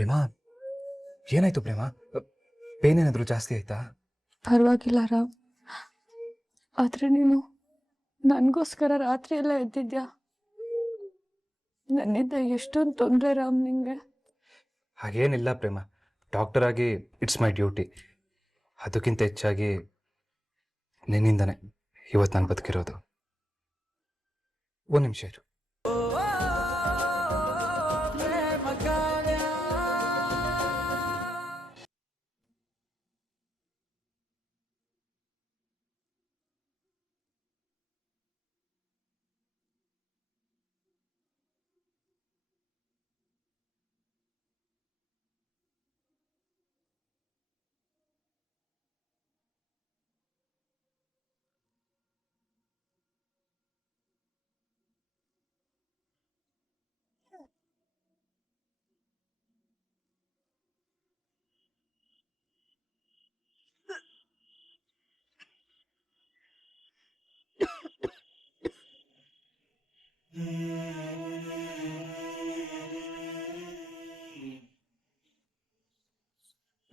ಪ್ರೇಮ ಏನಾಯ್ತು ಪ್ರೇಮ? ಪೇನ್ ಏನಾದರೂ ಜಾಸ್ತಿ ಆಯ್ತಾ? ಪರವಾಗಿಲ್ಲ ರಾಮ್, ಆದರೆ ನೀನು ನನಗೋಸ್ಕರ ರಾತ್ರಿ ಎಲ್ಲ ಎದ್ದಿದ್ಯಾ. ನನ್ನಿಂದ ಎಷ್ಟೊಂದು ತೊಂದರೆ ರಾಮ್ ನಿಂಗೆ. ಹಾಗೇನಿಲ್ಲ ಪ್ರೇಮ, ಡಾಕ್ಟರ್ ಆಗಿ ಇಟ್ಸ್ ಮೈ ಡ್ಯೂಟಿ. ಅದಕ್ಕಿಂತ ಹೆಚ್ಚಾಗಿ ನಿನ್ನಿಂದನೇ ಇವತ್ತು ನಾನು ಬದುಕಿರೋದು. ಒಂದು ನಿಮಿಷ ಇರು.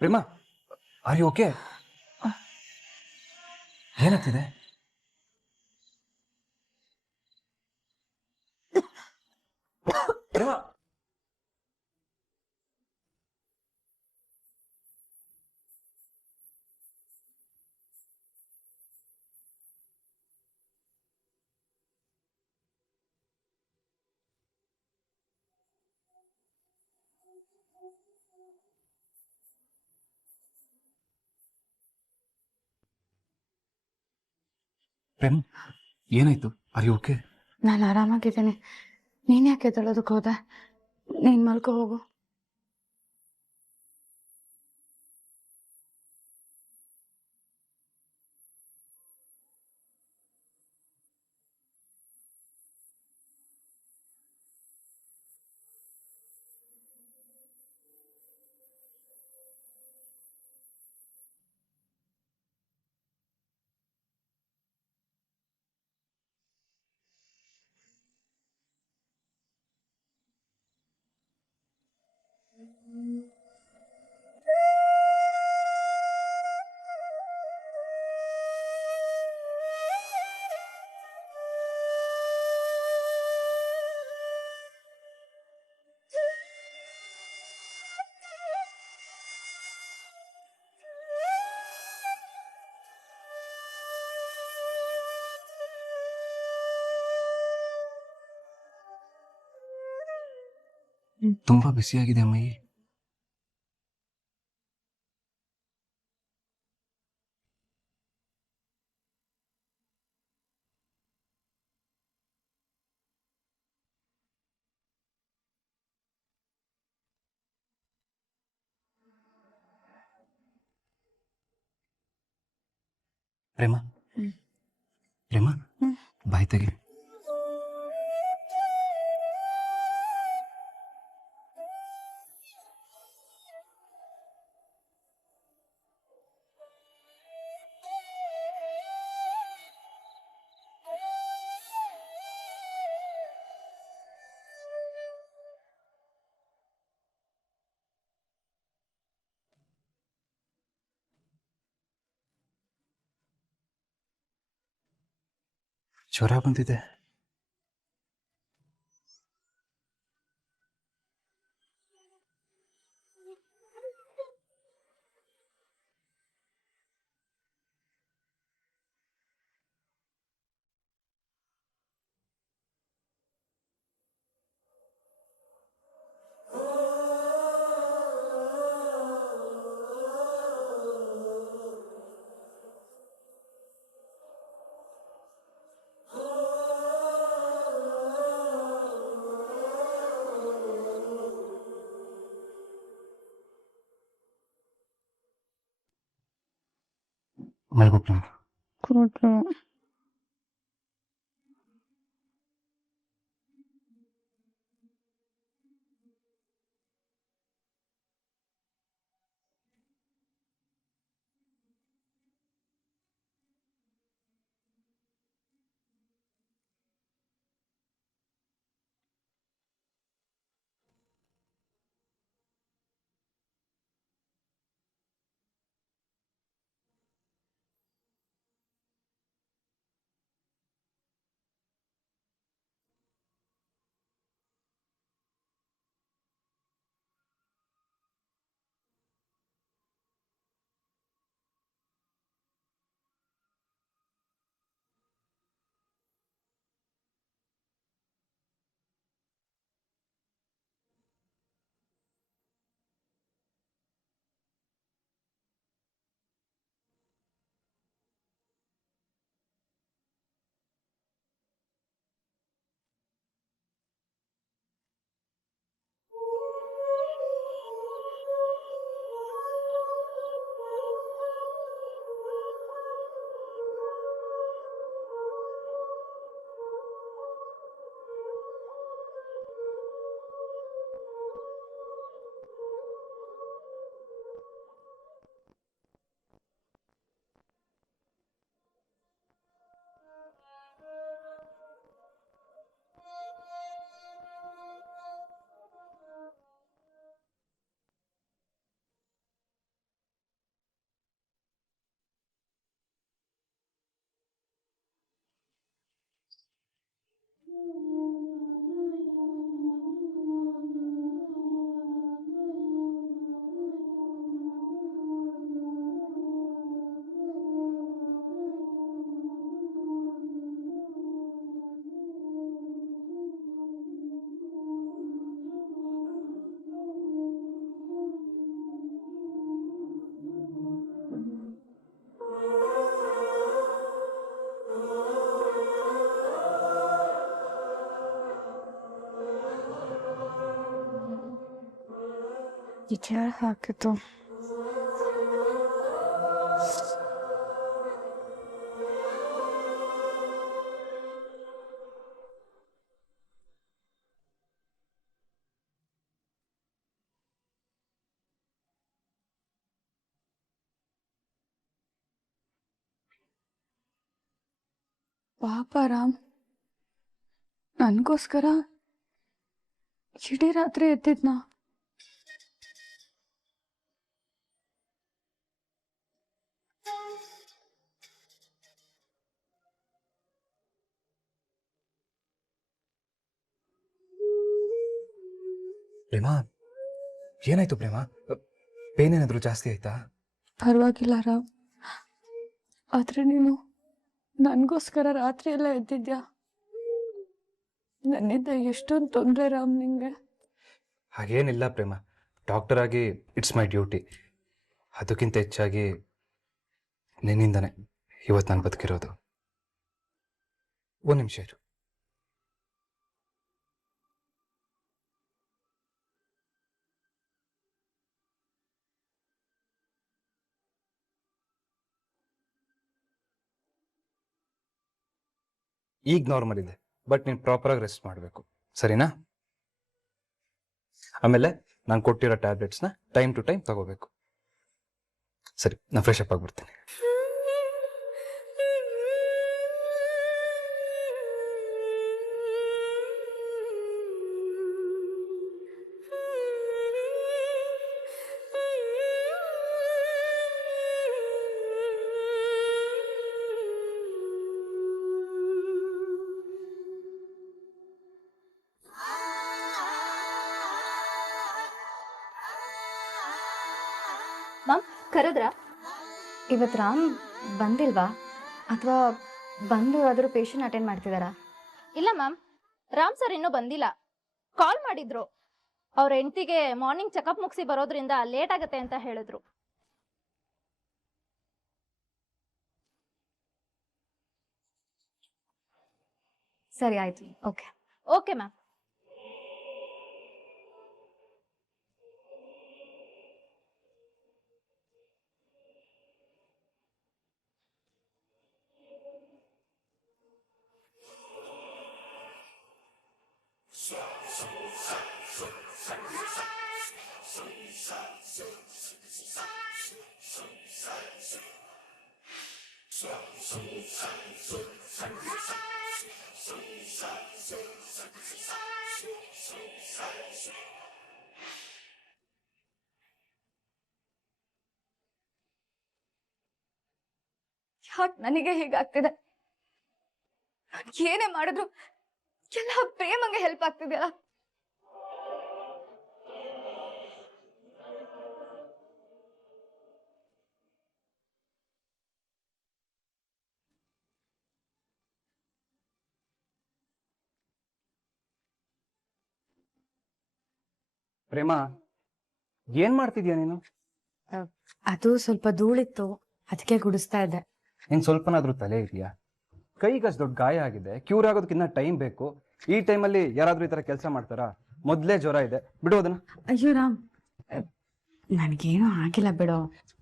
Prema, are you okay? ಏನಾಗ್ತಿದೆ? ಪ್ರೇಮ, ಪ್ರೇಮ್ ಏನಾಯ್ತು? Are you okay? ನಾನು ಆರಾಮಾಗಿದ್ದೀನಿ. ನೀನು ಯಾಕೆ ಎದ್ದೇಳೋದಕ್ಕೆ ಹೋದೆ? ನೀನು ಮಲ್ಕೋ ಹೋಗು. ತುಂಬಾ ಬಿಸಿಯಾಗಿದೆ ಮೈ. ಪ್ರೇಮ, ಪ್ರೇಮ, ಬಾಯ್ ತೆಗಿ. ಜ್ವರ ಬಂದಿದೆ. ಮಲ್ಗೋ ಪ್ರೇಮ. ಕೂತ್ರು. ಇದ್ಯಾರು ಹಾಕಿತು? ಪಾಪ ರಾಮ್ ನನ್ಗೋಸ್ಕರ ಇಡೀ ರಾತ್ರಿ ಎದ್ದಿದ್ನಾ? ಪ್ರೇಮ, ಏನಾಯ್ತು ಪ್ರೇಮ? ಪೇನ್ ಏನಾದರೂ ಜಾಸ್ತಿ ಆಯ್ತಾ? ಪರವಾಗಿಲ್ಲ ರಾಮ್, ಆದ್ರೆ ನೀನು ನನಗೋಸ್ಕರ ರಾತ್ರಿ ಎಲ್ಲ ಎದ್ದಿದ್ಯಾ? ನನ್ನಿಂದ ಎಷ್ಟೊಂದು ತೊಂದರೆ ರಾಮ್ ನಿಂಗೆ. ಹಾಗೇನಿಲ್ಲ ಪ್ರೇಮ, ಡಾಕ್ಟರ್ ಆಗಿ ಇಟ್ಸ್ ಮೈ ಡ್ಯೂಟಿ. ಅದಕ್ಕಿಂತ ಹೆಚ್ಚಾಗಿ ನಿನ್ನಿಂದನೇ ಇವತ್ತು ನಾನು ಬದುಕಿರೋದು. ಒಂದು ನಿಮಿಷ ಇರು. ಈಗ ನಾರ್ಮಲ್ ಇದೆ, ಬಟ್ ನೀನು ಪ್ರಾಪರಾಗಿ ರೆಸ್ಟ್ ಮಾಡಬೇಕು, ಸರಿನಾ? ಆಮೇಲೆ ನಾನು ಕೊಟ್ಟಿರೋ ಟ್ಯಾಬ್ಲೆಟ್ಸ್ನ ಟೈಮ್ ಟು ಟೈಮ್ ತಗೋಬೇಕು. ಸರಿ, ನಾನು ಫ್ರೆಶ್ ಅಪ್ ಆಗಿಬಿಡ್ತೀನಿ. ಮ್ಯಾಮ್ ಕರೆದ್ರಾ? ಇವತ್ತು ರಾಮ್ ಬಂದಿಲ್ವಾ, ಅಥವಾ ಬಂದು ಯಾವ್ದಾದ್ರು ಪೇಷಂಟ್ ಅಟೆಂಡ್ ಮಾಡ್ತಿದ್ದಾರಾ? ಇಲ್ಲ ಮ್ಯಾಮ್, ರಾಮ್ ಸರ್ ಇನ್ನೂ ಬಂದಿಲ್ಲ. ಕಾಲ್ ಮಾಡಿದ್ರು, ಅವ್ರ ಹೆಂಡತಿಗೆ ಮಾರ್ನಿಂಗ್ ಚೆಕಪ್ ಮುಗಿಸಿ ಬರೋದ್ರಿಂದ ಲೇಟ್ ಆಗತ್ತೆ ಅಂತ ಹೇಳಿದ್ರು. ಸರಿ ಆಯ್ತು, ಓಕೆ. Okay ma'am. ಯಾಕೆ ನನಗೆ ಹೀಗಾಗ್ತಿದೆ? ನಾನು ಏನೇ ಮಾಡಿದ್ರು ಎಲ್ಲ ಪ್ರೇಮಂಗೆ ಹೆಲ್ಪ್ ಆಗ್ತಿದೆಯಲ್ಲ. ಪ್ರೇಮ, ಏನ್ ಮಾಡ್ತಿದ್ಯಾ ನೀನು? ಅದು ಸ್ವಲ್ಪ ಧೂಳಿತ್ತು, ಅದಕ್ಕೆ ಗುಡಿಸ್ತಾ ಇದ್ದೆ. ನಿನ್ ಸ್ವಲ್ಪನಾದ್ರೂ ತಲೆ ಇದೆಯಾ? ಕೈಗಷ್ಟು ದೊಡ್ಡ ಗಾಯ ಆಗಿದೆ, ಕ್ಯೂರ್ ಆಗೋದಕ್ಕಿನ್ನ ಟೈಮ್ ಬೇಕು. ಈ ಟೈಮಲ್ಲಿ ಯಾರಾದ್ರೂ ಈ ತರ ಕೆಲಸ ಮಾಡ್ತಾರಾ? ಮೊದ್ಲೇ ಜ್ವರ ಇದೆ, ಬಿಡು ಅದನ್ನ. ಅಯ್ಯೋ ರಾಮ್, ನನಗೇನು ಆಗಿಲ್ಲ ಬಿಡೋ.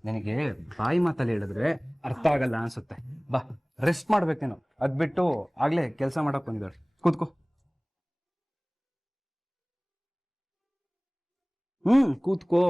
ನಿನಗೆ ಬಾಯಿ ಮಾತಲ್ಲಿ ಹೇಳಿದ್ರೆ ಅರ್ಥ ಆಗಲ್ಲ ಅನ್ಸುತ್ತೆ. ಬಾ, ರೆಸ್ಟ್ ಮಾಡ್ಬೇಕೇನೋ, ಅದ್ ಬಿಟ್ಟು ಆಗ್ಲೇ ಕೆಲಸ ಮಾಡಕ್ ಬಂದಿದ್ದಾಳೆ. ಕೂತ್ಕೋ. ಕೂತ್ಕೋ.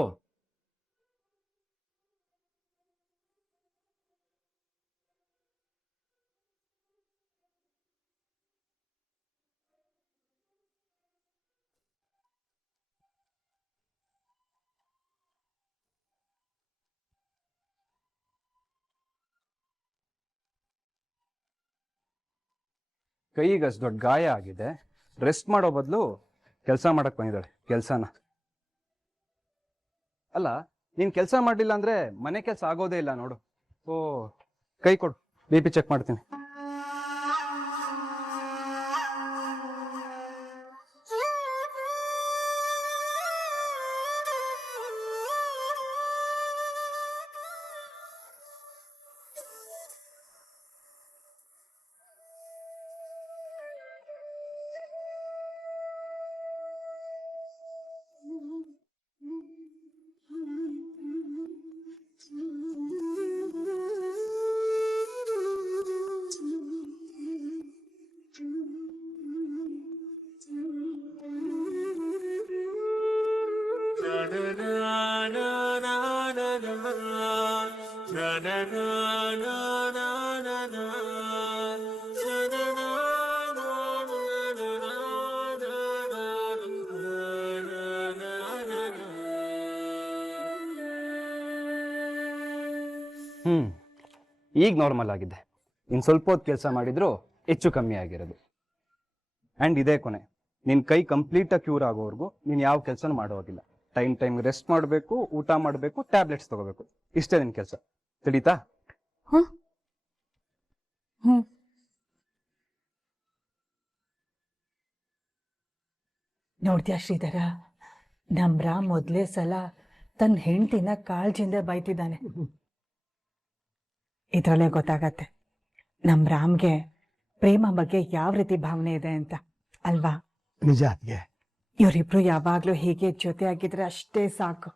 ಕೈಗೆ ಅಷ್ಟು ದೊಡ್ಡ ಗಾಯ ಆಗಿದೆ, ರೆಸ್ಟ್ ಮಾಡೋ ಬದಲು ಕೆಲಸ ಮಾಡಕ್ ಬಂದಿದ್ದಾಳೆ. ಕೆಲಸನ ಅಲ್ಲ, ನೀನ್ ಕೆಲಸ ಮಾಡಲಿಲ್ಲ ಅಂದ್ರೆ ಮನೆ ಕೆಲಸ ಆಗೋದೇ ಇಲ್ಲ ನೋಡು. ಓ, ಕೈ ಕೊಡು, BP ಚೆಕ್ ಮಾಡ್ತೀನಿ. ಈಗ ನಾರ್ಮಲ್ ಆಗಿದೆ. ಇನ್ನು ಸ್ವಲ್ಪ ಹೊತ್ತು ಕೆಲಸ ಮಾಡಿದ್ರು ಹೆಚ್ಚು ಕಮ್ಮಿ ಆಗಿರೋದು. ಆ್ಯಂಡ್ ಇದೇ ಕೊನೆ, ನಿನ್ನ ಕೈ ಕಂಪ್ಲೀಟಾಗಿ ಕ್ಯೂರ್ ಆಗೋವರೆಗೂ ನೀನು ಯಾವ ಕೆಲಸನೂ ಮಾಡೋವಾಗಿಲ್ಲ. ಟೈಮ್ ರೆಸ್ಟ್ ಮಾಡಬೇಕು, ಊಟ ಮಾಡಬೇಕು, ಟ್ಯಾಬ್ಲೆಟ್ಸ್ ತಗೋಬೇಕು. ಇಷ್ಟೇ ನಿನ್ನ ಕೆಲಸ. ತಿಳಿತಾ? ನೋಡ್ತೀಯ ಶ್ರೀಧರ, ನಮ್ ರಾಮ್ ಮೊದಲೇ ಸಲ ತನ್ನ ಹೆಂಡತಿನ ಕಾಳಜಿಯಿಂದ ಬೈತಿದ್ದಾನೆ. ಇದ್ರಲ್ಲೇ ಗೊತ್ತಾಗತ್ತೆ ನಮ್ ರಾಮ್ಗೆ ಪ್ರೇಮ ಬಗ್ಗೆ ಯಾವ ರೀತಿ ಭಾವನೆ ಇದೆ ಅಂತ, ಅಲ್ವಾ? ನಿಜ ಅದ್ಗೆ. ಇವರಿಬ್ರು ಯಾವಾಗ್ಲೂ ಹೀಗೆ ಜೊತೆ ಆಗಿದ್ರೆ ಅಷ್ಟೇ ಸಾಕು.